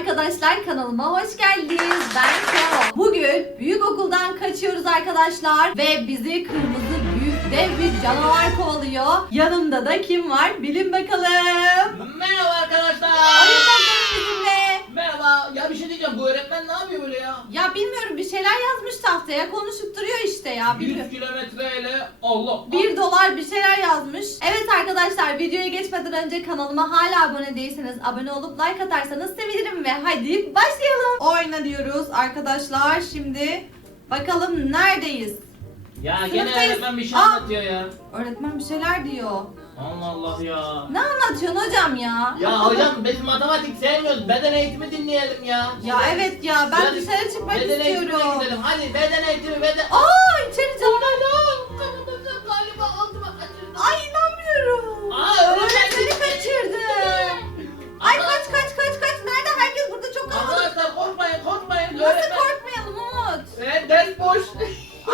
arkadaşlar kanalıma hoş geldiniz. Ben Kero. Bugün büyük okuldan kaçıyoruz arkadaşlar ve bizi kırmızı büyük dev bir canavar kovalıyor. Yanımda da kim var? Bilin bakalım. Merhaba arkadaşlar. Oyun. Merhaba. Ya bir şey diyeceğim. Bu öğretmen ne yapıyor böyle ya? Ya bilmiyorum bir şeyler yazmış tahtaya konuşup duruyor işte ya. 100 Bilmiyorum. kilometreyle Allah. 1 dolar bir şeyler yazmış. Evet arkadaşlar videoya geçmeden önce kanalıma hala abone değilseniz abone olup like atarsanız sevinirim ve hadi başlayalım. Oyna diyoruz arkadaşlar. Şimdi bakalım neredeyiz? Ya gene Sınıftayız. öğretmen bir şey Aa. anlatıyor ya. Öğretmen bir şeyler diyor. Allah Allah ya. Ne anlatıyorsun hocam ya? Ya hocam biz matematik sevmiyoruz. Beden eğitimi dinleyelim ya. Ya evet ya ben Sen dışarı çıkmak Beden eğitimine istiyorum. gidelim. Hadi beden eğitimi beden. Aa içeri canavar. Galiba altıma kaçırdım. Ay inanmıyorum. Aa, öğretmen Öğretmeni gitti. kaçırdı. Ay kaç kaç kaç kaç. Nerede? Herkes burada çok kalabalık. Arkadaşlar korkmayın korkmayın. Nasıl Öğretmen- korkmayalım Umut? Evet ders boş.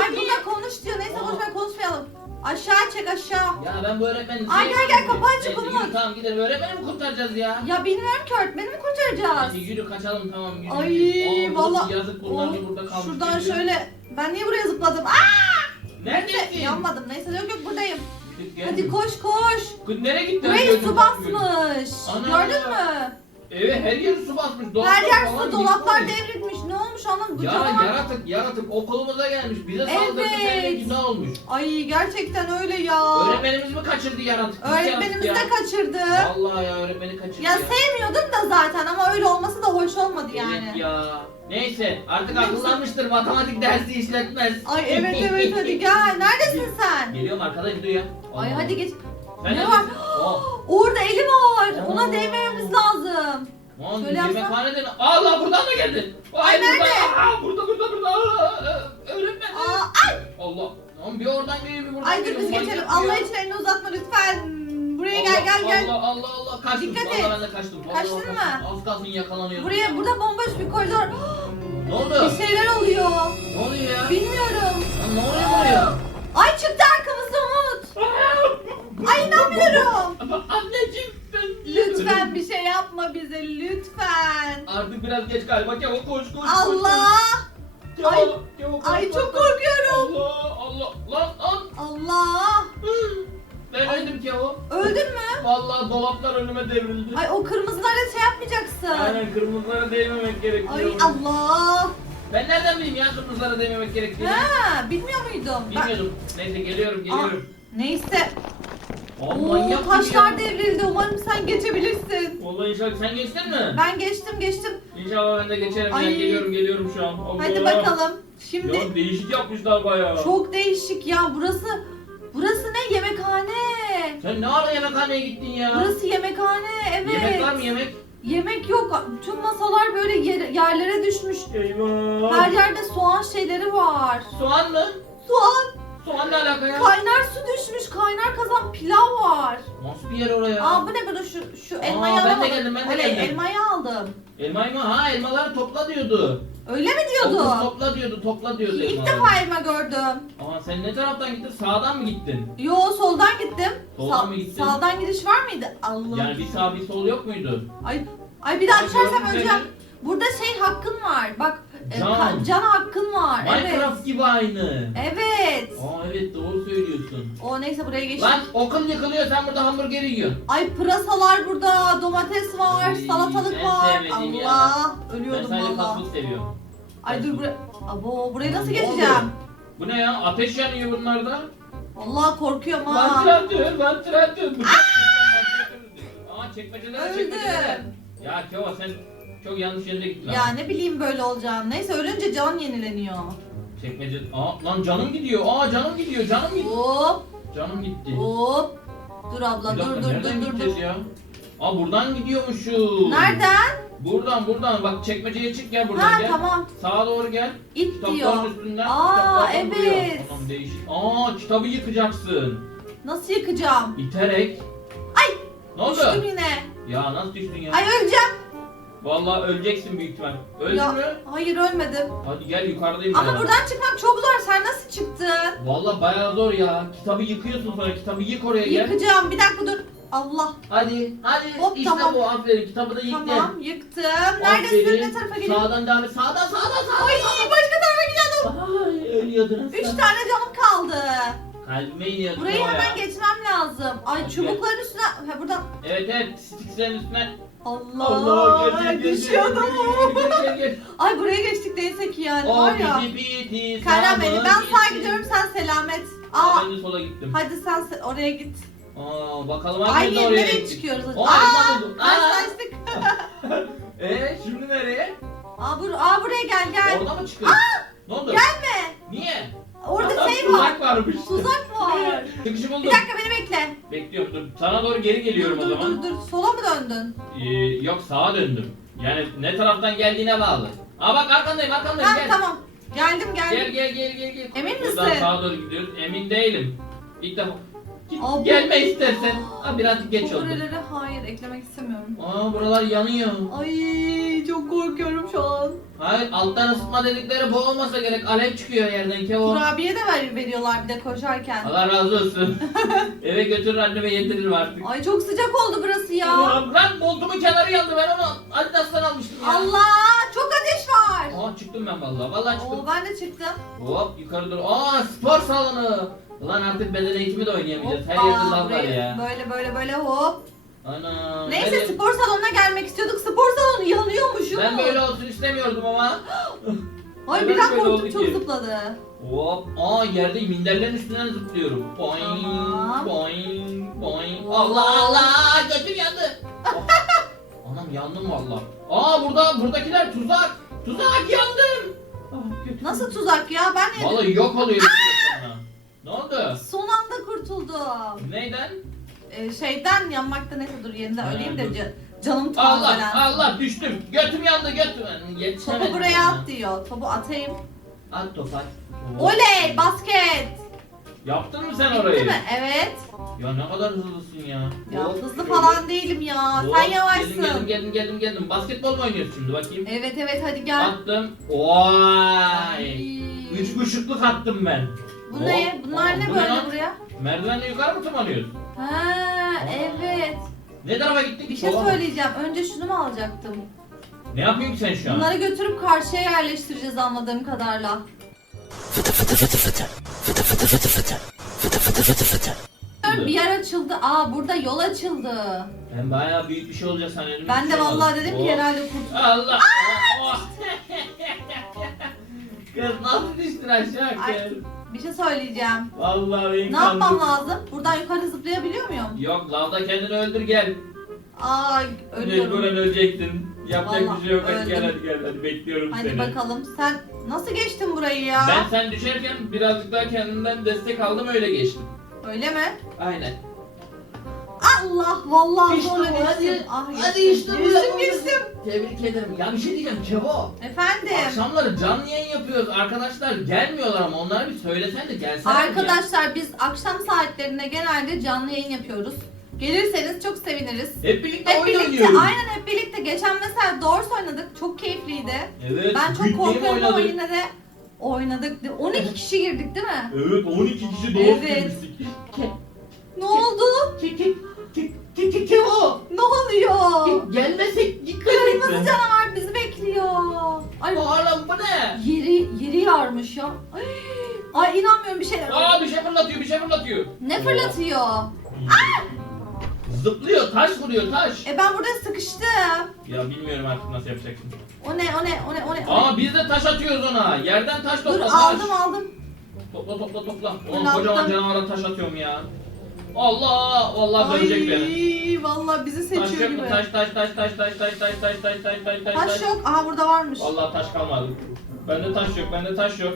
Ay burada konuş diyor. Neyse boş ver konuşmayalım. Aşağı çek aşağı. Ya ben bu öğretmeni Ay, gel, gel, kapı açık Neyse, Umut. Tamam gidelim. Öğretmeni mi kurtaracağız ya? Ya bilmiyorum ki öğretmeni mi kurtaracağız? Hadi yürü kaçalım tamam yürü. Ay Oğlum, valla. Yazık bunlar bir burada kalmış. Şuradan Yürü. şöyle. Ben niye buraya zıpladım? Aa! Neredesin? Yanmadım. Neyse yok yok buradayım. Gel. Hadi koş koş. Kız nereye gitti? Burayı su basmış. Ana. Gördün mü? Evet her yer su basmış. Her dolaplar yer falan su, dolaplar devrilmiş. Ne olmuş anam Ya canavar? yaratık yaratık okulumuza gelmiş. Bize saldırdı Evet. seninle günah olmuş. Ay gerçekten öyle ya. Öğretmenimiz mi kaçırdı yaratık? Pis Öğretmenimiz de yaratık kaçırdı. ya. Vallahi ya öğretmeni kaçırdı Ya sevmiyordum da zaten ama öyle olması da hoş olmadı yani. Evet ya. Neyse artık akıllanmıştır matematik dersi işletmez. Ay evet evet hadi gel. Neredesin sen? Geliyorum arkada gidiyor ya. Ay hadi geç. Ne var? Oh. Orada eli var. Oo. Ona değmememiz lazım. Lan Şöyle yapsam. yemekhanede mi? Allah buradan da geldin. Ay, burada. nerede? Aa, burada burada burada. Aa, Öğretmen. Aa, ay. Allah. Lan bir oradan geliyor bir buradan Ay dur geliyor. biz Manyak geçelim. ya. Allah için elini uzatma lütfen. Buraya Allah, gel gel gel. Allah Allah Allah kaçtım. Dikkat et. ben de kaçtım. Kaçtın kaçtım. mı? Az kalsın yakalanıyordum. Buraya burada bomboş bir koridor. Ne oldu? Bir şeyler oluyor. Ne oluyor ya? Bilmiyorum. Lan ne oluyor yapma bize lütfen. Artık biraz geç galiba. Kevo koş koş. koş, Allah. koş. Kevo, Ay. Kevo, koş, Ay koş, çok koş. korkuyorum. Allah Allah. Lan lan. Allah. Ben Ay. öldüm Kevo. Öldün mü? Vallahi dolaplar önüme devrildi. Ay o kırmızılarla şey yapmayacaksın. Aynen kırmızılara değmemek gerekiyor. Ay Allah. Ben nereden bileyim ya kırmızılara değmemek gerektiğini? Ha, bilmiyor muydum? Ben- Bilmiyordum. Neyse geliyorum geliyorum. Neyse. Aa, Oo, gibi taşlar ya. devrildi. Umarım sen geçebilirsin. Vallahi inşallah sen geçtin mi? Ben geçtim geçtim. İnşallah ben de geçerim Ay. ya. Geliyorum geliyorum şu an. Allah. Hadi bakalım. Şimdi Ya değişik yapmışlar bayağı. çok değişik ya. Burası burası ne? Yemekhane. Sen ne ara yemekhaneye gittin ya? Burası yemekhane. Evet. Yemek var mı yemek? Yemek yok. Tüm masalar böyle yer- yerlere düşmüş. Eyvah. Her yerde soğan şeyleri var. Soğan mı? Soğan. Soğan ne alaka ya? Kaynar su düşmüş. Kaynar kazan pilav var. Nasıl bir yer oraya? Aa bu ne böyle şu şu Aa, elmayı ben de alamadım. geldim, ben de Öyle, geldim. elmayı aldım. Elmayı mı? Ha elmaları topla diyordu. Öyle mi O kız diyordu? topla diyordu, topla diyordu İlk elmaları. defa elma gördüm. Aa sen ne taraftan gittin? Sağdan mı gittin? Yo soldan gittim. Soldan mı gittin? Sağdan gidiş var mıydı? Allah. Yani bir sağ bir sol yok muydu? Ay ay bir daha Ay, gördüm öleceğim. Burada şey hakkın var. Bak e, Can. ka- can hakkın var. Minecraft gibi aynı. Evet. Evet. Aa evet doğru söylüyorsun. O neyse buraya geçtim. Lan okul yıkılıyor sen burada hamburger yiyorsun. Ay pırasalar burada, domates var, Ay, salatalık var. sevmediğim ya. Allah, Ben ölüyordum sadece valla. fast food seviyorum. Ay dur buraya. Abo burayı nasıl Ne geçeceğim? oldu? Bu ne ya? Ateş yanıyor bunlarda. Allah korkuyorum ha. Vantilatör, vantilatör. Aa çekmecelere Öldüm. çekmecelere. Ya Keva sen çok yanlış yere gittin. Ya ne bileyim böyle olacağını. Neyse ölünce can yenileniyor. Çekmece... Aa lan canım gidiyor. Aa canım gidiyor. Canım gitti. Hop Canım gitti. hop. Dur abla Bir dakika, dur dur nereden dur dur gideceğiz dur. ya? Aa buradan gidiyormuşuz. Nereden? Buradan buradan bak çekmeceye çık gel buradan Ha gel. tamam. Sağa doğru gel. İt Kitapların diyor. üstünden. Aa, kitaplardan duruyor. evet. Tamam değişik. Aa kitabı yıkacaksın. Nasıl yıkacağım? İterek. Ay Ne oldu? düştüm yine. Ya nasıl düştün ya? Ay öleceğim. Vallahi öleceksin büyük ihtimal. Öldün Ya, mü? Hayır ölmedim. Hadi gel yukarıdayım Ama buradan çıkmak çok zor. Sen nasıl çıktın? Vallahi bayağı zor ya. Kitabı yıkıyorsun sonra. Kitabı yık oraya gel. Yıkacağım. Bir dakika dur. Allah. Hadi hadi Hop, işte tamam. bu aferin kitabı da yıktın. Tamam yıktım. Neredesin? Ne tarafa geliyorsun? Sağdan devam et. Sağdan sağdan sağdan. Ay başka tarafa gidiyordum. Ay ölüyordun Üç tane canım kaldı. Kalbime. Burayı o ya. hemen geçmem lazım. Ay Hadi çubukların üstüne. Ha buradan. Evet evet stikslerin üstüne. Allah. Allah gel gel gel. Düşüyordum. Gel gel gel. gel. Ay buraya geçtik değilse ki yani O var ya. piti piti. Karam beni. Ben sağa gidiyorum sen selamet. Aa, Aa. ben de sola gittim. Hadi sen se- oraya git. Aa, bakalım Ay oraya nereye gittik. çıkıyoruz? O Aa, harita buldum. Aa. karşılaştık. Eee şimdi nereye? Aa, bur Aa buraya gel gel. Orada mı çıkıyor? Ne Sana doğru geri geliyorum dur o dur zaman. dur dur. Sola mı döndün? Ee, yok sağa döndüm. Yani ne taraftan geldiğine bağlı. Aa bak arkandayım arkandayım Ha gel. tamam. Geldim geldim. Gel gel gel gel gel. Emin Buradan misin? sağa doğru gidiyoruz. Emin değilim. İlk defa. Git, Aa, bu- gelme istersen. Ha birazcık geç oldu. buraları hayır eklemek istemiyorum. Aa buralar yanıyor. Ay çok korkuyorum şu an. Hayır alttan ısıtma dedikleri bu olmasa gerek. Alev çıkıyor yerden Kevo. Kurabiye de ver, veriyorlar bir de koşarken. Allah razı olsun. Eve götürür anneme yediririm artık. Ay çok sıcak oldu burası ya. Aa, Lan montumun kenarı yandı ben onu Adidas'tan almıştım ya. Allah çok ateş var. Aa çıktım ben vallahi. Vallahi çıktım. Oo ben de çıktım. Hop yukarı doğru. Aa spor salonu. Ulan artık beden eğitimi de oynayamayacağız. Her Hoppa, yerde lav var burayı ya. Böyle böyle böyle hop. Ana. Neyse ben, spor salonuna gelmek istiyorduk. Spor salonu yanıyormuş. ben böyle olsun istemiyordum ama. Ay neden birden böyle korktum oldu çok ki? zıpladı. Hop. Aa yerde minderlerin üstünden zıplıyorum. Boing, Tamam. boing, boing. Allah Allah götüm yandı. Oh, Anam yandım valla. Aa burada buradakiler tuzak. Tuzak yandım. Ah, götüm. Nasıl tuzak ya? Ben. Vallahi yok oluyor. Ne oldu? Son anda kurtuldum. Neyden? Ee, şeyden yanmakta neyse dur yerinde öleyim de dur. ca- canım Allah tazelensin. Allah düştüm. Götüm yandı götüm. Yetişemedim. Topu buraya ya. at diyor. Topu atayım. At topu at. Oley basket. Yaptın mı sen Bitti orayı? mi? Evet. Ya ne kadar hızlısın ya. Ya Hop, hızlı falan değilim ya. Hop, Sen. Geldim geldim geldim geldim geldim. Basketbol mu oynuyoruz şimdi bakayım? Evet evet hadi gel. Attım. Vay. Ay. Üç buçukluk attım ben. Bu ne? Hop. Bunlar Aa, ne bu böyle lan? buraya? Merdivenle yukarı mı tırmanıyoruz? Ha evet. Ne tarafa gittik? Bir şey Sola mı? söyleyeceğim. Önce şunu mu alacaktım? Ne yapıyorsun ki sen şu an? Bunları götürüp karşıya yerleştireceğiz anladığım kadarıyla. Bir yer açıldı. Aa burada yol açıldı. Ben bayağı büyük bir şey olacak sanıyordum. Ben de vallahi dedim ki herhalde kurt. Allah. Oh. Kız nasıl düştün aşağı Ay. Bir şey söyleyeceğim. Vallahi beni Ne yapmam kandırdın. lazım? Buradan yukarı zıplayabiliyor muyum? Yok lavda kendini öldür gel. Mecburen ölüyorum. ölecektin. Yapacak Vallahi bir şey yok. Hadi öldüm. gel hadi gel hadi bekliyorum Hadi seni. bakalım. Sen nasıl geçtin burayı ya? Ben sen düşerken birazcık daha kendimden destek aldım öyle geçtim. Öyle mi? Aynen. Allah vallahi İşte sonra bu, hadi. geçtim. Ah, Hadi geçtim. işte bu. Geçtim geçtim. Tebrik ederim. Ya bir şey diyeceğim Kevo. Efendim. Akşamları canlı yayın yapıyoruz. Arkadaşlar gelmiyorlar ama onlara bir söylesen de ya? Arkadaşlar biz akşam saatlerinde genelde canlı yayın yapıyoruz. Gelirseniz çok seviniriz. Hep birlikte Hep oyun birlikte, oynuyoruz. aynen hep birlikte. Geçen mesela Doors oynadık. Çok keyifliydi. Evet. Ben çok Game korkuyorum ama oynadık. yine de oynadık. 12 kişi girdik değil mi? Evet 12 kişi doğum Evet. girmiştik. Ne oldu? ke, taş vuruyor taş. E ben burada sıkıştım. Ya bilmiyorum artık nasıl yapacaksın. O ne o ne o ne o ne? Aa biz de taş atıyoruz ona. Yerden taş Dur topla taş. aldım aldım. Topla topla topla. Ulan Fırlattım. kocaman canavara taş atıyorum ya. Allah vallahi dövecek beni. Ay vallahi bizi Taş seçiyor yok gibi. mu? Taş taş taş taş taş taş taş taş taş taş taş taş Taş yok. Aha burada varmış. Vallahi taş kalmadı. Bende taş yok, bende taş yok.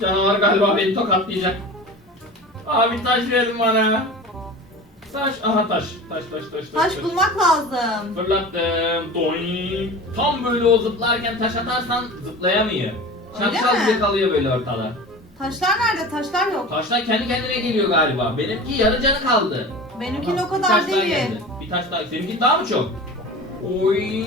Canavar galiba beni tokatlayacak. Abi taş verin bana. Taş, aha taş. Taş, taş, taş, taş. Taş bulmak lazım. Fırlattım. Doing. Tam böyle o zıplarken taş atarsan zıplayamıyor. Öyle Şapşal mi? kalıyor böyle ortada. Taşlar nerede? Taşlar yok. Taşlar kendi kendine geliyor galiba. Benimki yarı canı kaldı. Benimkinin Aha, o bir kadar taş daha değil. geldi. Bir taş daha. Seninki daha mı çok? Oy.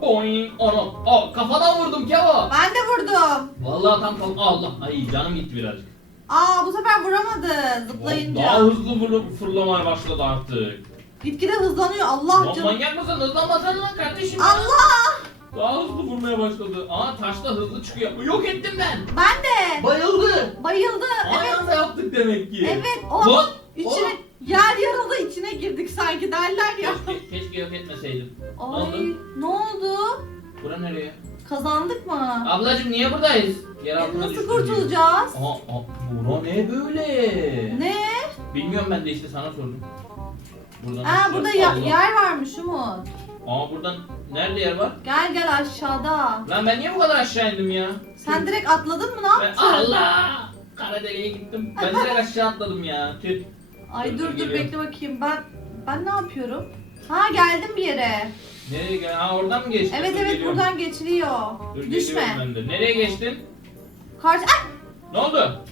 Oy. Ana. Aa, kafadan vurdum Kevo. Ben de vurdum. Vallahi tam kal. Allah. Ay canım gitti birazcık. Aa bu sefer vuramadı zıplayınca. Daha hızlı vurup fırlamaya başladı artık. Gitgide hızlanıyor. Allah Lan canım. manyak mısın? Hızlanmasana lan kardeşim. Allah! Daha hızlı vurmaya başladı. Aa taş da hızlı çıkıyor. Yok ettim ben. Ben de. Bayıldı. Bayıldı. Evet. Aynı anda yaptık demek ki. Evet. O Lan. içine Oğlum. yer yarıldı içine girdik sanki derler ya. Keşke, keşke yok etmeseydim. Ay oldu? ne oldu? Bura nereye? Kazandık mı? Ablacım niye buradayız? Yer E, altına nasıl düştüm kurtulacağız? diye. Aa, aa, bura ne böyle? Ne? Bilmiyorum ben de işte sana sordum. Buradan Aa burada ya- yer varmış Umut. Aa buradan nerede yer var? Gel gel aşağıda. Lan ben niye bu kadar aşağı indim ya? Sen direkt atladın mı ne Ben, yaptın? Allah! Kara deliğe gittim. Ben direkt aşağı atladım ya. Tüh. Ay Dur, dur geliyorum. bekle bakayım ben ben ne yapıyorum? Ha geldim bir yere. Nereye gel? Ha oradan mı geçtin? Evet Dur, evet geliyorum. buradan geçiliyor. Dur, Düşme. ben de. Nereye geçtin? Karşı Ay! Ne oldu?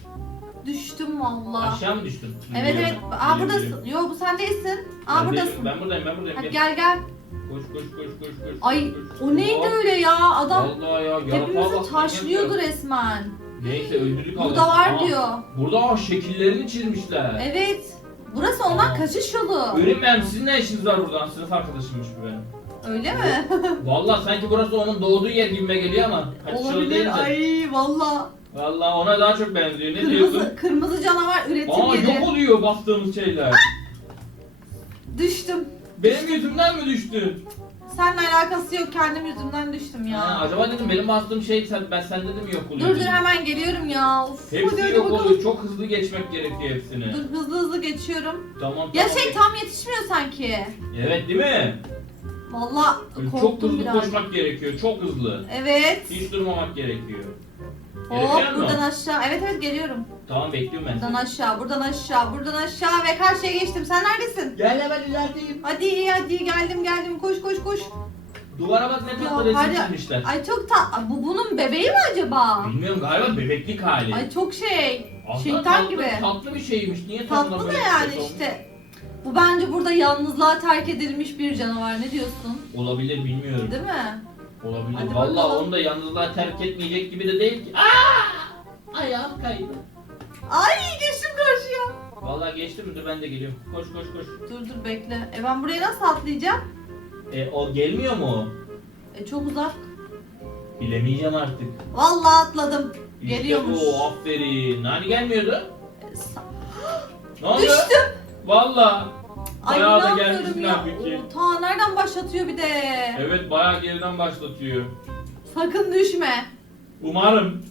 Düştüm valla. Aşağı mı düştün? Evet evet. Aa buradasın. geliyorum. Yo bu sen değilsin. Aa Ben buradasın. değilim, Ben buradayım ben buradayım. Hadi Gel. gel. Koş koş koş koş koş. Ay koş. o neydi öyle ya? Adam Vallahi ya hepimizi bak, taşlıyordu resmen. Neyse öldürdük Burada Allah'ım. var Aa, diyor. Burada aa, şekillerini çizmişler. Evet. Burası ondan Aa. kaçış yolu. Öğrenmem benim sizin ne işiniz var buradan? Sınıf arkadaşımmış bu benim. Öyle mi? Vallahi sanki burası onun doğduğu yer gibime geliyor ama. Olabilir. de. Ay valla. Vallahi ona daha çok benziyor. Ne diyorsun? Kırmızı, kırmızı canavar üretim Aa yeri. yok oluyor bastığımız şeyler. Düştüm. Benim yüzümden mi düştün? Seninle alakası yok. Kendim yüzümden düştüm ya. Ha, acaba dedim benim bastığım şey sen, ben sende de mi yok oluyor? Dur dur dedim. hemen geliyorum ya. Of, Hepsi hadi hadi yok bakalım. oluyor. Çok hızlı geçmek gerekiyor hepsini. Dur hızlı hızlı geçiyorum. Tamam Ya tamam. şey tam yetişmiyor sanki. Evet değil mi? Valla Böyle korktum çok hızlı biraz. koşmak gerekiyor. Çok hızlı. Evet. Hiç durmamak gerekiyor. Hop Gerekiyor mu? buradan aşağı. Evet evet geliyorum. Tamam bekliyorum ben Buradan seni. aşağı, buradan aşağı, buradan aşağı ve karşıya geçtim. Sen neredesin? Gel hemen ilerideyim. Hadi hadi geldim geldim. Koş koş koş. Duvara bak ne Ya, tatlı resim hadi. çizmişler. Ay çok ta bu bunun bebeği mi acaba? Bilmiyorum galiba bebeklik hali. Ay çok şey. Aslında Şeytan tatlı, gibi. Tatlı bir şeymiş. Niye sonunda Tatlı da böyle bir yani şey olmuş? işte. Bu bence burada yalnızlığa terk edilmiş bir canavar. Ne diyorsun? Olabilir bilmiyorum. Değil mi? Olabilir. Hadi Vallahi bakalım. onu da yalnızlığa terk etmeyecek gibi de değil ki. Aa! Ayağım kaydı. Ay geçtim karşıya. Vallahi geçti mi? Dur ben de geliyorum. Koş koş koş. Dur dur bekle. E ben buraya nasıl atlayacağım? E o gelmiyor mu? E çok uzak. Bilemeyeceğim artık. Vallahi atladım. İşte Geliyormuş. bu aferin. Hani gelmiyordu? E, sa- Ne oldu? Düştüm. Vallahi. Ay Bayağı da inanmıyorum gelmişsin ya. Oo, Ta nereden başlatıyor bir de? Evet bayağı geriden başlatıyor. Sakın düşme. Umarım.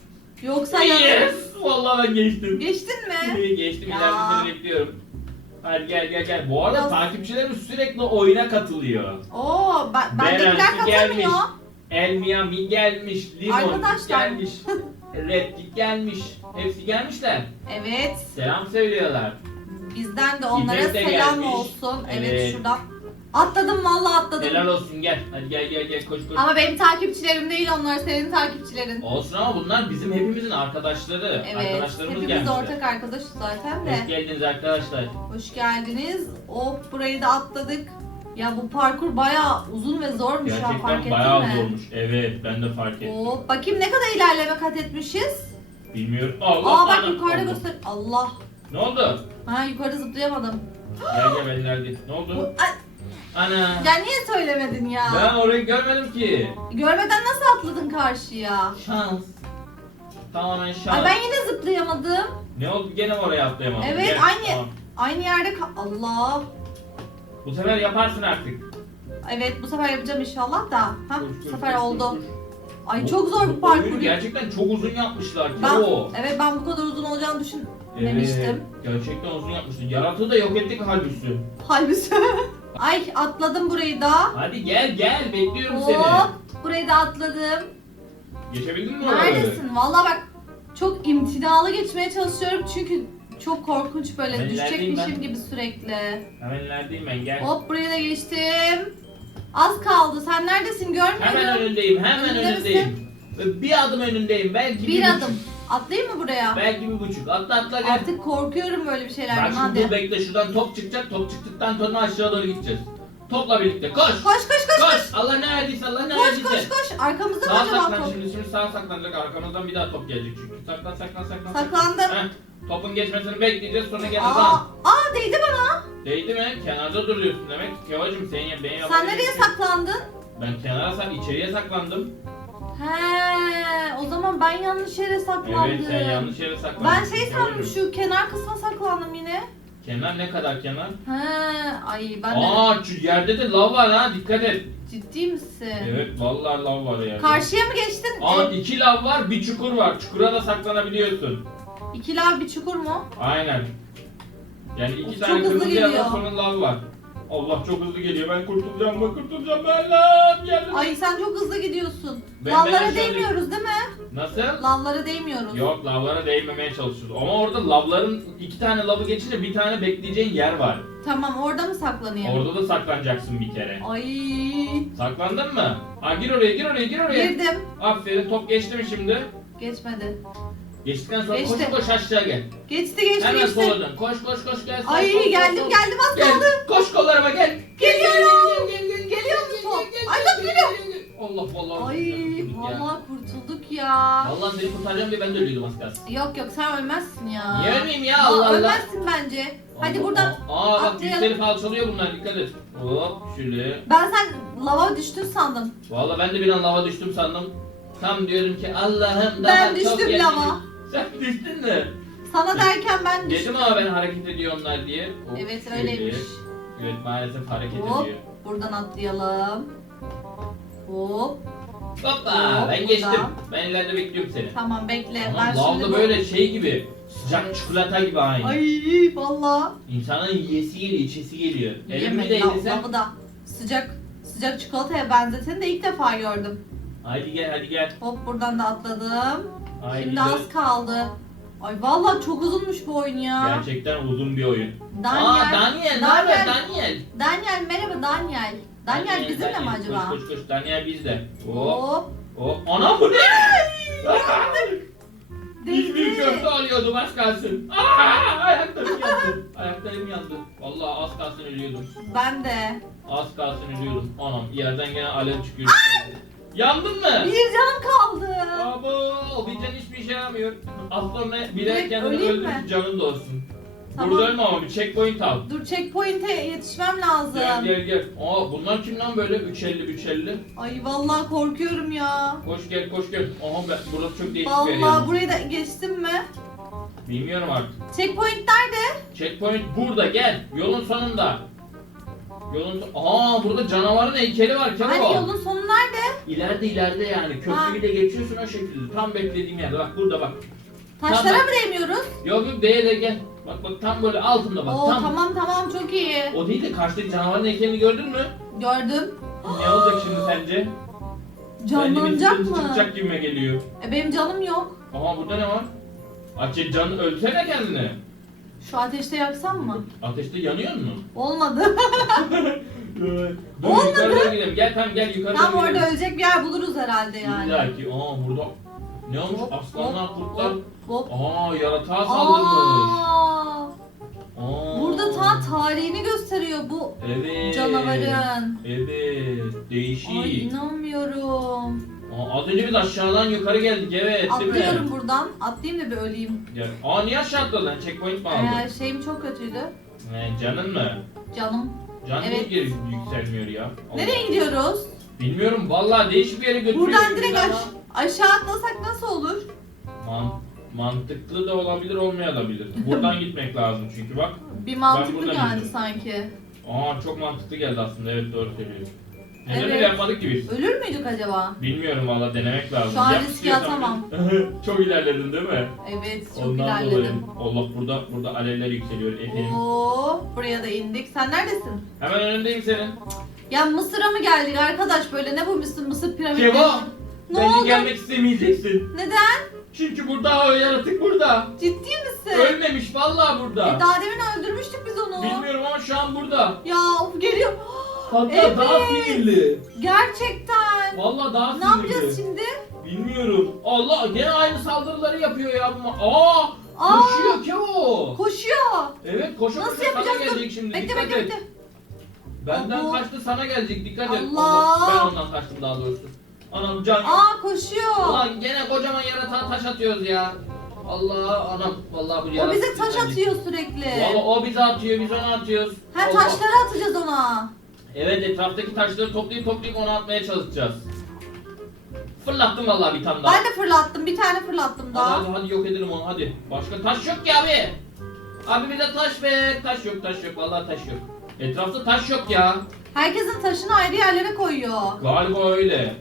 Yoksa yanarız. Yes! Vallahi ben geçtim. Geçtin mi? İyi geçtim Ya. ileride seni bekliyorum. Hadi gel gel gel. Bu arada Biraz- takipçilerimiz sürekli oyuna katılıyor. Oo, ben, bendekiler Berenci gelmiş. katılmıyor. Elmiami gelmiş. Limon Arkadaşlar. gelmiş. Redkit gelmiş. Hepsi gelmişler. Evet. Selam söylüyorlar. Bizden de onlara de selam gelmiş. olsun. Evet, Evet. şuradan. Atladım vallahi atladım. Helal olsun gel. Hadi gel gel gel koş koş. Ama benim takipçilerim değil onlar senin takipçilerin. Olsun ama bunlar bizim hepimizin arkadaşları. Evet. Arkadaşlarımız Hepimiz gelmişler. ortak arkadaşız zaten de. Hoş geldiniz arkadaşlar. Hoş geldiniz. Hop burayı da atladık. Ya bu parkur bayağı uzun ve zormuş ha fark Gerçekten ettin bayağı mi? zormuş. Evet ben de fark ettim. Hop bakayım ne kadar ilerleme kat etmişiz. Bilmiyorum. Allah Aa bak Allah. yukarıda göster. Allah. Ne oldu? Ha yukarıda zıplayamadım. Gel gel ben ileride. Ne oldu? Ay, Ana. ya niye söylemedin ya? Ben orayı görmedim ki. Görmeden nasıl atladın karşıya? Şans. Tamamen şans. Ay ben yine zıplayamadım. Ne oldu? Gene oraya atlayamadım? Evet, Gel. aynı- Tamam. Aynı yerde ka- Allah. Bu sefer yaparsın artık. Evet bu sefer yapacağım inşallah da. Ha Koş, bu koş, sefer koş, oldu. koş, koş. Ay Bu- çok zor bu bu parkur. oyunu gerçekten çok uzun yapmışlar ki Ben, o. evet ben bu kadar uzun olacağını düşünmemiştim. Evet, gerçekten uzun yapmışlar. Yaratığı da yok ettik halbuki. Halbuki. Ay atladım burayı da. Hadi gel gel bekliyorum seni. Hop burayı da atladım. Geçebildin mi orayı? Neredesin? Vallahi bak çok imtinalı geçmeye çalışıyorum çünkü çok korkunç böyle Ben düşecekmişim ben. gibi sürekli. Hemen ilerideyim ben gel. Hop buraya da geçtim. Az kaldı. Sen neredesin? Hemen Görmüyorum. önündeyim, hemen Önünde önündeyim. Ve Bir adım önündeyim, belki Bir buçuk. adım. Atlayayım mı buraya? Belki bir buçuk. Atla atla gel. Artık korkuyorum böyle bir Bak şeylerden. şimdi Hadi. dur bekle şuradan top çıkacak. Top çıktıktan sonra aşağı doğru gideceğiz. Topla birlikte koş. Koş koş koş koş. Koş. Allah ne verdiyse Allah ne Koş verdiyse. koş koş. Arkamızda mı Sağa acaba saklan top? şimdi. Şimdi sağa saklanacak. Arkamızdan bir daha top gelecek çünkü. Saklan saklan saklan. Saklandım. Heh. Topun geçmesini bekleyeceğiz sonra gene Aa, daha. aa değdi bana. Değdi mi? Kenarda duruyorsun demek. Kevacım sen ya ben Sen yapayım. nereye saklandın? Ben kenara sak içeriye saklandım. He, o zaman ben yanlış yere saklandım. Evet sen yanlış yere saklandın. Ben şey sandım şu kenar kısma saklandım yine. Kenar ne kadar kenar? He, ay ben de Aa şu yerde de lav var ha dikkat et. ciddi misin? Evet vallahi lav var ya. Karşıya mı geçtin? Aa E, iki lav var bir çukur var. Çukura da saklanabiliyorsun. iki lav bir çukur mu? Aynen. Yani iki Of, tane çok hızlı kırmızı geliyor. sonra lav var. Allah çok hızlı geliyor. Ben kurtulacağım ben kurtulacağım ben lan geldim. Ay sen çok hızlı gidiyorsun. Ben- Lavlara değmiyoruz değil mi? Nasıl? Lavlara değmiyoruz. Yok lavlara değmemeye çalışıyoruz. Ama orada lavların iki tane lavı geçince bir tane bekleyeceğin yer var. Tamam orada mı saklanayım? Orada da saklanacaksın bir kere. Ay Saklandın mı? Ha gir oraya gir oraya gir oraya. girdim. Aferin top geçti mi şimdi? Geçmedi. Geçtikten sonra Geçti. koş koş aşağı gel. Geçti geçti Hemen geçti. sola dön. Koş koş koş gel. sol, Ay sol, sol, geldim sol. geldim az Gel. kaldı. Koş kollarıma gel. Geliyorum. Gel, gel, gel, gel, Geliyor gel, mu top? gel, gel, Ay, bak gel, geliyor. gel, gel. Allah vallahi. Ay kurtulduk ya. vallahi kurtulduk ya. Vallahi seni kurtaracağım diye ben de ölüyordum az kalsın. Yok yok sen ölmezsin ya. Niye ölmeyeyim ya Aa, Allah Allah. Ölmezsin bence. Hadi Allah buradan Allah. Aa bak atlayalım. yükselip alçalıyor bunlar dikkat et. Hop şöyle. ben sen lava düştün sandım. Vallahi ben de bir an lava düştüm sandım. Tam diyorum ki Allah'ım daha Ben çok düştüm yaşayayım. lava. Sen düştün mü? Sana derken ben düştüm. Dedim ama ben hareket ediyorlar diye. Hop, Evet şöyle. öyleymiş. Evet maalesef hareket Hop ediyor. buradan atlayalım. Hop Hoppa Hop, ben geçtim. buradan. Ben ileride bekliyorum seni. tamam bekle. Ama ben lav da böyle şey gibi sıcak çikolata gibi aynı. Ay valla. İnsanın yiyesi geliyor, içesi geliyor. Elimi Yemedim de sen. lavı da. Sıcak sıcak çikolataya benzeteni de ilk defa gördüm. Hadi gel hadi gel. Hop buradan da atladım. Haydi Şimdi dön. az kaldı. Ay vallahi çok uzunmuş bu oyun ya. Gerçekten uzun bir oyun. Daniel. Aa Daniel, ne haber Daniel. Daniel? Daniel merhaba Daniel. Daniel bizimle mi acaba? Koş koş koş Daniel bizde. Hop. hop. Anam bu ne? Biz bir Değdi. köfte alıyordum az kalsın. Aa, ayaklarım yandı. Ayaklarım yandı. Vallahi az kalsın ölüyordum. Ben de. Az kalsın ölüyordum. Anam yerden gene alev çıkıyor. Yandın mı? Bir canım kaldı. Abo, bir can hiçbir işe yaramıyor. Az sonra birer kendini öleyim mi? canın da olsun. Tamam. Burada ölme ama bir checkpoint al. Dur checkpoint'e yetişmem lazım. Gel gel gel. Aa bunlar kim lan böyle 350 350? Ay vallahi korkuyorum ya. Koş gel koş gel. Aha ben, burası çok değişik bir yer Vallahi burayı da geçtim mi? Bilmiyorum artık. Checkpoint nerede? Checkpoint burada gel. Yolun sonunda. Yolun Aa burada canavarın heykeli var Kemal. Hani yolun sonu nerede? İleride ileride yani. Köprüyü de geçiyorsun o şekilde. Tam beklediğim yerde. Bak burada bak. Taşlara Tamam. mı değmiyoruz? Yok yok değil de gel. Bak bak tam böyle altında bak. Oo tam. tamam tamam çok iyi. O değil de karşıdaki canavarın heykelini gördün mü? Gördüm. Ne olacak şimdi sence? Bence bir Canlanacak mı? Çıkacak gibime geliyor. E benim canım yok. Aha burada ne var? Açı can ölsene kendini. Şu ateşte yaksam mı? Ateşte yanıyor mu? Olmadı. Dur Olmadı. yukarı doğru gidelim. Gel tamam gel yukarı Tam gidelim. orada ölecek bir yer buluruz herhalde yani. İlla ki. Aa burada ne olmuş? Hop, Aslanlar, hop, kurtlar. Hop hop. Aa yaratığa saldırmış. Aa, Aa. burada ta tarihini gösteriyor bu Evet. canavarın. Evet. Değişik. Ay inanmıyorum. Aa, az önce biz aşağıdan yukarı geldik evet değil Atlıyorum buradan. Atlayayım da bir öleyim. Gel. Aa niye aşağı atladın? Checkpoint mi aldın? Ee, şeyim çok kötüydü. Ee, canın mı? Canım. Can Evet. niye geri yükselmiyor ya? Allah. Nereye gidiyoruz? Bilmiyorum vallahi değişik bir yere götürüyor. Buradan bizi direkt ama aş- aşağı atlasak nasıl olur? Man mantıklı da olabilir olmayabilir. Buradan gitmek lazım çünkü bak. Bir mantıklı buradan geldi sanki. Aa çok mantıklı geldi aslında evet doğru söylüyorsun. Neden Evet. öyle yapmadık ki biz? Ölür müydük acaba? Bilmiyorum valla denemek lazım. Şu an Yap riske atamam. çok ilerledin değil mi? Evet çok Ondan dolayı. ilerledim. Allah burada burada alevler yükseliyor efendim. Oo, buraya da indik. Sen neredesin? Hemen önündeyim senin. Ya Mısır'a mı geldik arkadaş böyle ne bu Mısır, Mısır piramitleri? Kevo! Ne Bence oldu? gelmek istemeyeceksin. Neden? Çünkü burada o yaratık burada. Ciddi misin? Ölmemiş vallahi E, burada. daha demin öldürmüştük biz onu. Bilmiyorum ama şu an burada. Ya of geliyor. Hatta Evet. daha sinirli. Gerçekten. Vallahi daha Ne sinirli. yapacağız şimdi? Bilmiyorum. Allah gene aynı saldırıları yapıyor ya. bu- Aa! Aa! Koşuyor Kevo. Koşuyor. Evet koşa Nasıl koşa sana yapacağız? Gelecek şimdi. Bekle dikkat bekle et. bekle. Benden Abo. kaçtı sana gelecek. Dikkat et. Allah! Ben ondan kaçtım daha doğrusu. Anam can. Aa koşuyor. Ulan gene kocaman yaratığa taş atıyoruz ya. Allah anam. Vallahi bu O yaratık bize taş atıyor sürekli. Vallahi o bize atıyor, biz ona atıyoruz. Ha Allah. taşları atacağız ona. Evet etraftaki taşları toplayıp toplayıp ona atmaya çalışacağız. Fırlattım vallahi bir tane daha. Ben de fırlattım. Bir tane fırlattım Hadi, daha. hadi hadi yok edelim onu hadi. Başka taş yok ki abi. Abi bir de taş ver. Taş yok taş yok vallahi taş yok. Etrafta taş yok ya. Herkesin taşını ayrı yerlere koyuyor. Galiba öyle.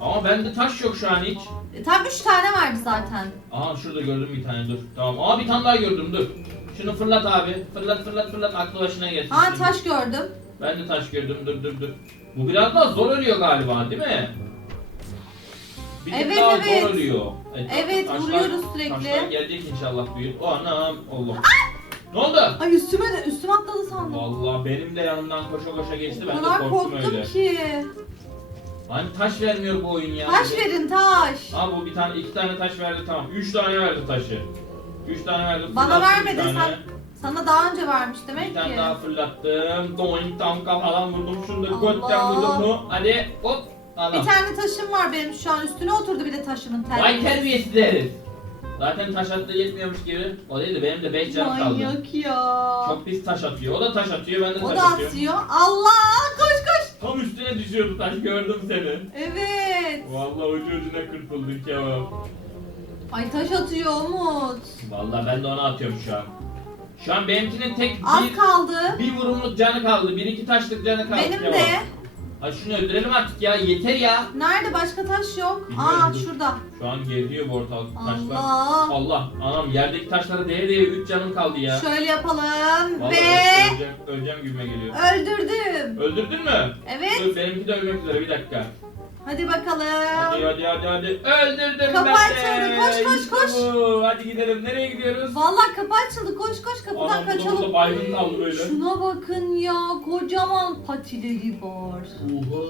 Ama bende taş yok şu an hiç. E, tam üç tane vardı zaten. Aha şurada gördüm bir tane dur. Tamam. Aa bir tane daha gördüm dur. Şunu fırlat abi. Fırlat fırlat fırlat aklı başına gelsin. Aa taş gördüm. Ben de taş gördüm dur dur dur. Bu biraz daha zor ölüyor galiba değil mi? Bir tık Evet, daha evet. zor ölüyor. Etrafta Evet, vuruyoruz sürekli. Taşlar gelecek inşallah büyük. O anam Allah. Ne oldu? Ay üstüme de üstüme atladı sandım. Vallahi benim de yanımdan koşa koşa geçti ben de kadar korktum korktum öyle. ki. Hani taş vermiyor bu oyun ya. Taş verin taş. Ha bu bir tane iki tane taş verdi tamam. Üç tane verdi taşı. Üç tane verdi. Bana vermedi tane. sen. Sana daha önce vermiş demek Bir tane ki. daha fırlattım. Doink tam kafadan vurdum. Şunu da Allah. götten vurdum mu? Hadi hop. Bir tane taşım var benim şu an üstüne oturdu bir de taşımın Vay terbiyesi. terbiyesiz herif. Zaten taş attığı yetmiyormuş gibi. O değil de benim de 5 canım kaldı. Manyak ya. Çok pis taş atıyor. O da taş atıyor ben de O taş da atıyorum. atıyor. Allah koş koş. Tam üstüne düşüyordu taş gördüm seni. Evet. Vallahi ucu ucuna kırpıldık ya. Ay taş atıyor Umut. Vallahi ben de ona atıyorum şu an. Şu an benimkinin tek Az bir, kaldı. bir vurumluk canı kaldı. Bir iki taşlık canı kaldı. Benim de. Ay şunu öldürelim artık ya yeter ya. Nerede başka taş yok? Bilmiyorum, Aa şurada. Şu an geziyor bu ortalık taşlar. Allah. Allah anam yerdeki taşlara değe değe 3 canım kaldı ya. Şöyle yapalım Vallahi ve öleceğim, öleceğim gibime geliyor. öldürdüm. Öldürdün mü? Evet. Dur benimki de ölmek üzere bir dakika. Hadi Hadi bakalım. hadi hadi hadi. Öldürdüm Kapı ben de. açıldı, koş, koş, İşte koş. bu. Hadi gidelim nereye gidiyoruz? Vallahi kapı açıldı. Koş koş kapıdan Anam kaçalım. burada baygın kaldı böyle. Şuna bakın ya. Kocaman patileri var. Oha.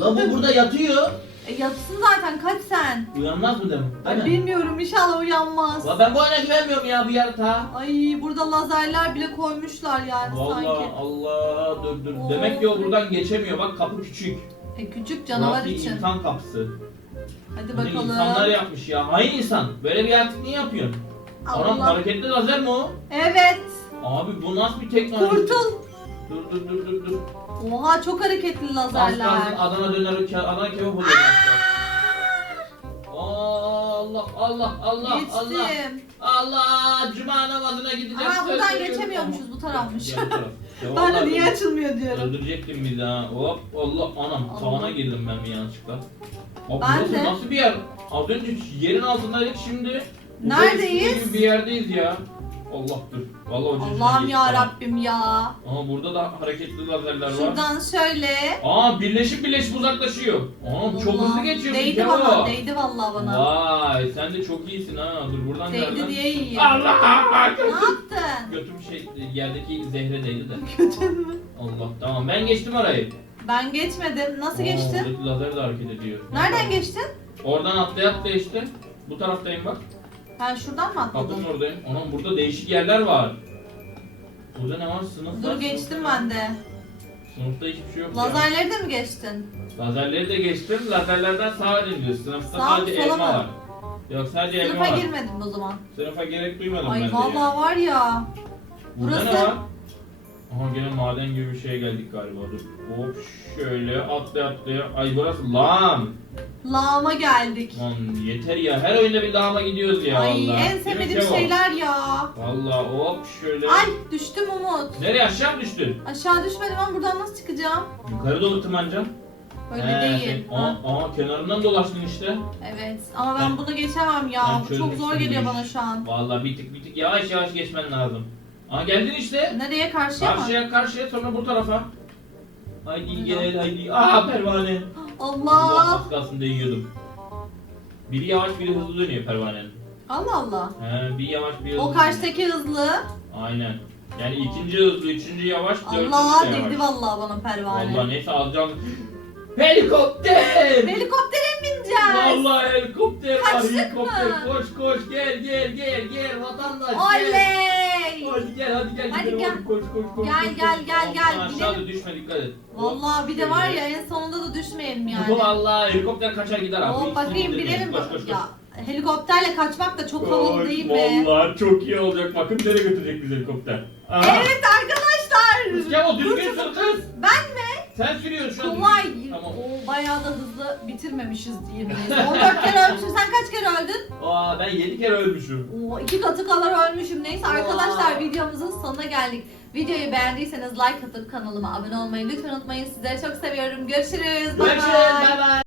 Lan bu burada yatıyor. E yatsın zaten kaç sen. Uyanmaz mı dedim? Ay, bilmiyorum inşallah uyanmaz. Lan ben bu oyuna güvenmiyorum ya bu yaratığa. Ay burada lazerler bile koymuşlar yani Vallahi sanki. Allah dur dur. Oo. Demek ki o buradan geçemiyor. Bak kapı küçük. E küçük canavar bir için. insan kapısı. Hadi Bunu bakalım. insanlar yapmış ya. Hain insan. Böyle bir yaratık niye yapıyorsun? Anam Allah. hareketli lazer mi o? Evet. Abi bu nasıl bir teknoloji? Kurtul. Dur dur dur dur dur. Oha çok hareketli Az kalsın lazerler. Adana döner, Adana kebap oluyor. Allah Allah Allah Allah. Geçtim. Allah cuma namazına gideceğiz. Aa buradan geçemiyormuşuz bu tarafmış. Diğer taraf. Ya vallahi niye açılmıyor diyorum. Öldürecektim bizi ha. Hop Allah anam tavana girdim ben bir yanlışlıkla. Abi Ben burası de. nasıl bir yer? Az önce yerin altındaydık şimdi. uzay Neredeyiz? gibi Bir yerdeyiz ya. Allah dur. Vallahi ucu Allah'ım ya Rabbim ya. Ama burada da hareketli lazerler var. Şuradan şöyle. Aa birleşip birleşip uzaklaşıyor. Aa çok Allah. hızlı geçiyorsun Değdi bana, değdi vallahi bana. Vay sen de çok iyisin ha. Dur buradan Değdi nereden? diye iyiyim. Allah! Ne Götüm. yaptın? Götüm şey yerdeki zehre değdi de. Kötü mü? Allah tamam ben geçtim orayı. Ben geçmedim. Nasıl Aa, geçtin? buradaki lazer de hareket ediyor. Nereden geçtin? Oradan atlaya atlaya işte. Bu taraftayım bak. Ben şuradan mı Kapının atladın? oradayım. Anam burada değişik yerler var. Burada ne var? Sınıf var. Dur geçtim ben de. Sınıfta hiçbir şey yok ya. Lazerleri de mi geçtin? Lazerleri de geçtim. Lazerlerden sağa dönüyor. Sınıfta Sağ mı, sadece sola elma mı? var. Yok sadece elma Sınıfa var. girmedim o zaman. Sınıfa gerek duymadım ben Ay de ya. vallahi var ya. Burada ne Burası- var? Aha gene maden gibi bir şeye geldik galiba. Dur. Hop şöyle atlaya atlaya. Ay burası lan. Lağıma geldik. Lan yeter ya. Her oyunda bir lağıma gidiyoruz ya Ay vallahi. en sevmediğim şeyler ya. Vallahi hop şöyle. Ay düştüm Umut. Nereye aşağı mı düştün? Aşağı düşmedim ama buradan nasıl çıkacağım? Yukarı doğru tırmanacağım. Öyle He, değil. sen- Aa, aa, kenarından dolaştın işte. Evet ama ben Ben- bunu geçemem ya. ben Bu çok çözmüştüm zor bu geliyor işi. bana şu an. Vallahi bir tık bir tık yavaş yavaş geçmen lazım. Aa geldin işte. Nereye karşıya mı? Karşıya karşıya sonra bu tarafa. Haydi gel haydi. Aa pervane. Allah Allah. az kalsın değiyordum. Biri yavaş biri hızlı dönüyor pervanenin. Allah Allah. He bir yavaş bir hızlı. O karşıdaki hızlı. Aynen. Yani ikinci hızlı, üçüncü yavaş, dördüncü Allah yavaş. dedi vallahi bana pervane. Vallahi neyse alacağım. Helikopter! Helikoptere mi bineceğiz? Vallahi helikopter var Kaçtık helikopter. mı? Koş koş gel gel gel gel vatandaş gel. Oley! Hadi gel hadi gel Hadi gidelim gel. koş koş koş. Gel, koş, gel, koş. gel, gel, Aman gidelim. Aşağıda düşme dikkat et. Vallahi bir de var ya en sonunda da düşmeyelim yani. Vallahi helikopter kaçar gider abi. İkisini bakayım binelim Koş koş koş. ya. Helikopterle kaçmak da çok havalı değil mi? Vallahi çok iyi olacak. Bakın nereye götürecek bizi helikopter. Aha. Evet arkadaşlar. Kız o düzgün sür kız. Ben? Sen sürüyorsun şu an. Kolay. Tamam. O bayağı da hızlı bitirmemişiz diyelim. 14 kere ölmüşüm. Sen kaç kere öldün? Aa ben 7 kere ölmüşüm. Oo, iki katı kadar ölmüşüm. Neyse arkadaşlar Aa. videomuzun sonuna geldik. Videoyu beğendiyseniz like atıp kanalıma abone olmayı lütfen unutmayın. Sizleri çok seviyorum. Görüşürüz. Bye Görüşürüz. bye. Bay.